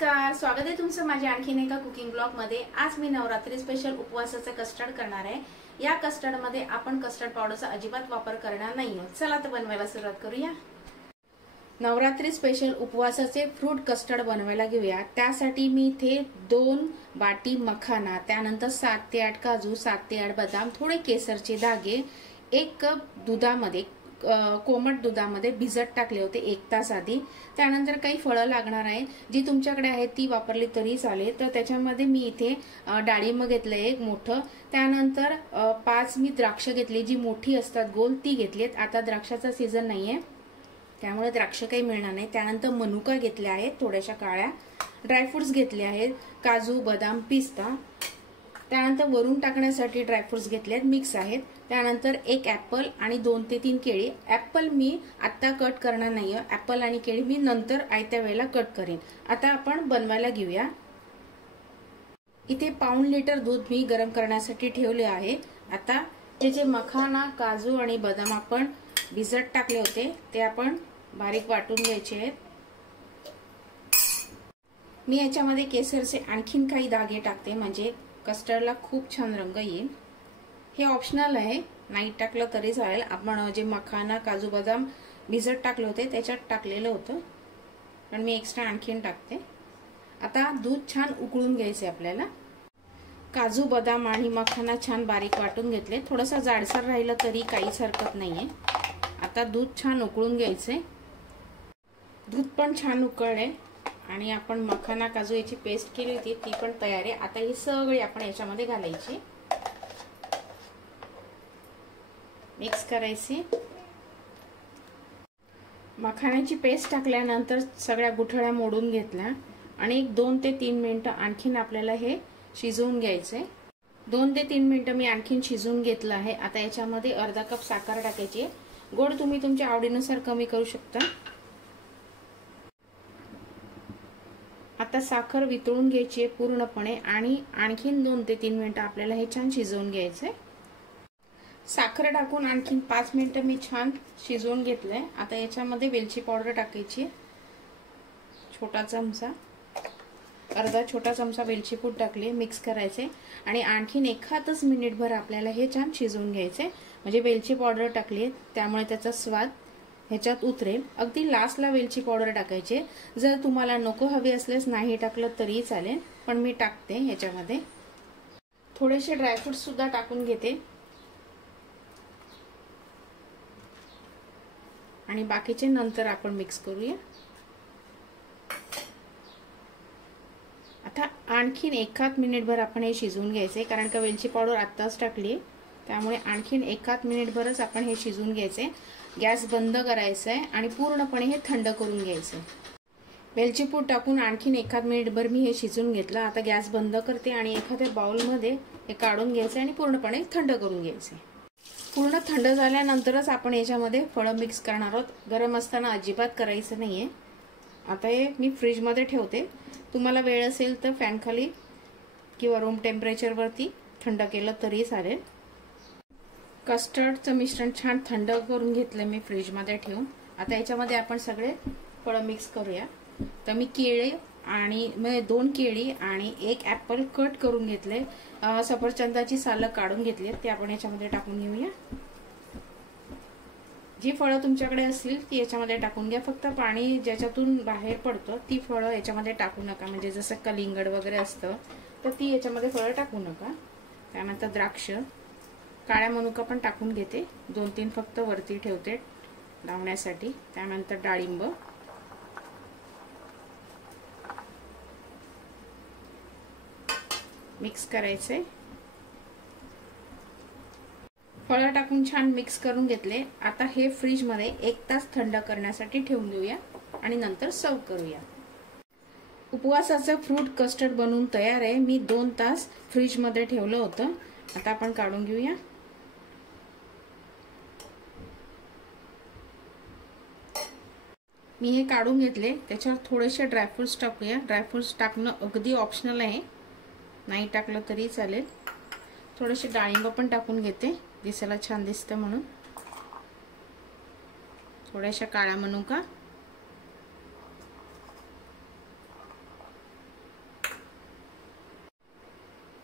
नमस्कार, स्वागत आहे तुमचं माझ्या आणखीन एका कुकिंग ब्लॉग मध्ये। आज मी नवरात्री स्पेशल उपवासाचं कस्टर्ड करणार आहे। या कस्टर्ड मध्ये आपण कस्टर्ड पावडरचा अजिबात वापर करणार नाहीये। चला तर बनवायला सुरुवात करूया। नवरात्री स्पेशल उपवासाचे फ्रूट कस्टर्ड बनवायला घेऊया। त्यासाठी मी इथे 2 वाटी मखाना, त्यानंतर 7 ते 8 काजू, 7 ते 8 बदाम, थोडे केसरचे धागे, 1 कप दुधामध्ये कोमट दुधामध्ये भिजत टाकले होते 1 तास आधी। त्यानंतर काही फळं लागणार आहे, जी तुमच्याकडे आहेत ती वापरली तरी चालेल। तर त्याच्यामध्ये मी इथे डाळिंब घेतले एक मोठं, त्यानंतर 5 मी द्राक्ष घेतली, जी मोठी असतात गोल, ती घेतलीत। आता द्राक्षाचा सीझन नाहीये त्यामुळे द्राक्ष काही मिळणार नाही। त्यानंतर मनुका घेतले आहेत थोड्याशा काळ्या, ड्रायफ्रुट्स घेतले आहेत काजू, बदाम, पिस्ता। त्यानंतर वरून टाकण्यासाठी ड्रायफ्रुट्स घेतलेत, मिक्स आहेत। त्यानंतर 1 ऍपल आणि 2 ते 3 केळी। ऍपल मी आता कट करणार नाहीये, ऍपल आणि केळी मी नंतर आयत्या वेळेला कट करेन। आता आपण बनवायला घेऊया। इथे पाऊण लिटर दूध मी गरम करण्यासाठी ठेवले आहे। आता हे जे मखाना, काजू आणि बदाम आपण भिजत टाकले होते ते आपण बारीक वाटून घ्यायचे आहेत। मी याच्यामध्ये केसरचे आणखीन काही धागे टाकते, म्हणजे कस्टर्डला खूप छान रंग येईल। हे ऑप्शनल आहे, नाही टाकलं तरी चालेल। आपण जे मखाना, काजू, बदाम भिजत टाकले होते त्याच्यात टाकलेलं होतं, पण मी एक्स्ट्रा आणखीन टाकते। आता दूध छान उकळून घ्यायचे आपल्याला। काजू, बदाम आणि मखाना छान बारीक वाटून घेतले, थोडासा जाडसर राहिलं तरी काहीच हरकत नाहीये। आता दूध छान उकळून घ्यायचे। दूध पण छान उकळले आणि आपण मखाना, काजू याची पेस्ट केली होती ती पण तयार आहे। आता ही सगळी आपण याच्यामध्ये घालायची, मिक्स करायची। मखाण्याची पेस्ट टाकल्यानंतर सगळ्या गुठळ्या मोडून घेतल्या आणि 2 ते 3 मिनिटं आणखीन आपल्याला हे शिजवून घ्यायचे। 2 ते 3 मिनिटं मी आणखीन शिजवून घेतलं आहे। आता याच्यामध्ये अर्धा कप साखर टाकायची। गोड तुम्ही तुमच्या आवडीनुसार कमी करू शकता। आता साखर वितळून घ्यायची पूर्णपणे आणि आणखीन 2 ते 3 मिनिटं आपल्याला हे छान शिजवून घ्यायचंय। साखर टाकून आणखीन 5 मिनिटं मी छान शिजवून घेतलंय। आता याच्यामध्ये वेलची पावडर टाकायची, छोटा चमचा, अर्धा छोटा चमचा वेलची पूड टाकली, मिक्स करायचे आणि आणखीन एखादच मिनिटभर आपल्याला हे छान शिजवून घ्यायचे। म्हणजे वेलची पावडर टाकली त्यामुळे त्याचा स्वाद ह्याच्यात उतरेल। अगदी लास्टला वेलची पावडर टाकायची, जर तुम्हाला नको हवी असल्यास नाही टाकलं तरी चालेल, पण मी टाकते। ह्याच्यामध्ये थोडेसे ड्रायफ्रुट्स सुद्धा टाकून घेते आणि बाकीचे नंतर आपण मिक्स करूया। आता आणखीन एखाद मिनिटभर आपण हे शिजवून घ्यायचे, कारण का वेलची पावडर आत्ताच टाकली त्यामुळे आणखीन एखाद मिनिटभरच आपण हे शिजवून घ्यायचे। गॅस बंद करायचा आहे आणि पूर्णपणे हे थंड करून घ्यायचे। वेलची पूड टाकून आणखीन एखाद मिनिटभर मी हे शिजवून घेतलं। आता गॅस बंद करते आणि एखाद्या बाउलमध्ये हे काढून घ्यायचे आणि पूर्णपणे थंड करून घ्यायचे। पूर्ण थंड झाल्यानंतरच आपण याच्यामध्ये फळं मिक्स करणार आहोत, गरम असताना अजिबात करायचं नाहीये। आता हे मी फ्रीज मध्ये ठेवते, तुम्हाला वेळ असेल तर फॅन खाली किंवा रूम टेम्परेचर वरती थंड केलं तरी चालेल। कस्टर्डचं मिश्रण छान थंड करून घेतलं मी फ्रीज मध्ये ठेवून। आता याच्यामध्ये आपण सगळे फळं मिक्स करूया। तर मी केळी आणि 2 केळी आणि 1 ऍपल कट करून घेतले, सफरचंदाची सालं काढून घेतली, ते आपण याच्यामध्ये टाकून घेऊया। जी फळं तुमच्याकडे असतील ती याच्यामध्ये टाकून घ्या, फक्त पाणी ज्याच्यातून बाहेर पडतं ती फळं याच्यामध्ये टाकू नका, म्हणजे जसं कलिंगड वगैरे असतं तर ती याच्यामध्ये फळं टाकू नका। त्यानंतर द्राक्ष, काळ्या मनुका पण टाकून घेते, 2-3 फक्त वरती ठेवते लावण्यासाठी। त्यानंतर डाळिंब, मिक्स करायचे। फळं टाकून छान मिक्स करून घेतले। आता हे फ्रीज मध्ये 1 तास थंड करण्यासाठी ठेवून देऊया आणि नंतर सर्व करूया। उपवासाचं फ्रूट कस्टर्ड बनवून तयार आहे। मी 2 तास फ्रीज मध्ये ठेवलं होतं। आता आपण काढून घेऊया। मी हे काढून घेतले, त्याच्यावर थोडेसे ड्रायफ्रुट्स टाकूया। ड्रायफ्रुट्स टाकणं अगदी ऑप्शनल आहे, नाही टाकलं तरी चालेल। थोडेसे डाळिंब पण टाकून घेते, दिसायला छान दिसतं म्हणून। थोड्याशा काळ्या मनुका,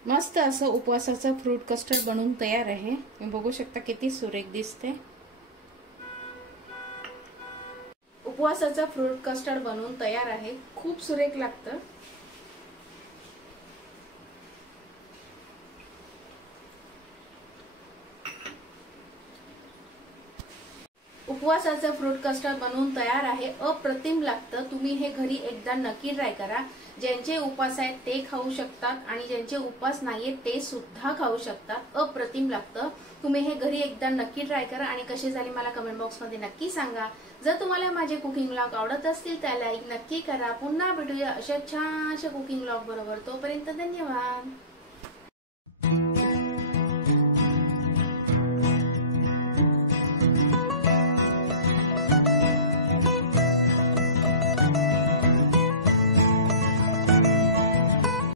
मस्त असं उपवासाचं फ्रूट कस्टर्ड बनवून तयार आहे. तुम्ही बघू शकता किती सुरेख दिसते. उपवासाचं फ्रूट कस्टर्ड बनवून तयार आहे. खूप सुरेख लागतं. उपवासाचं फ्रूट कस्टर्ड बनवून तयार आहे. अप्रतिम लागतं. तुम्ही हे घरी एकदा नक्की ट्राय करा. ज्यांचे उपवास आहेत ते खाऊ शकतात आणि ज्यांचे उपवास नाहीये ते सुद्धा खाऊ शकतात. अप्रतिम लागतं. तुम्ही हे घरी एकदा नक्की ट्राय करा आणि कसे झाले मला कमेंट बॉक्स मध्ये नक्की सांगा. जर तुम्हाला माझे कुकिंग व्लॉग आवडत असतील तर लाईक नक्की करा. पुन्हा भेटूया अशा छानशा कुकिंग व्लॉग बरोबर. तोपर्यंत धन्यवाद.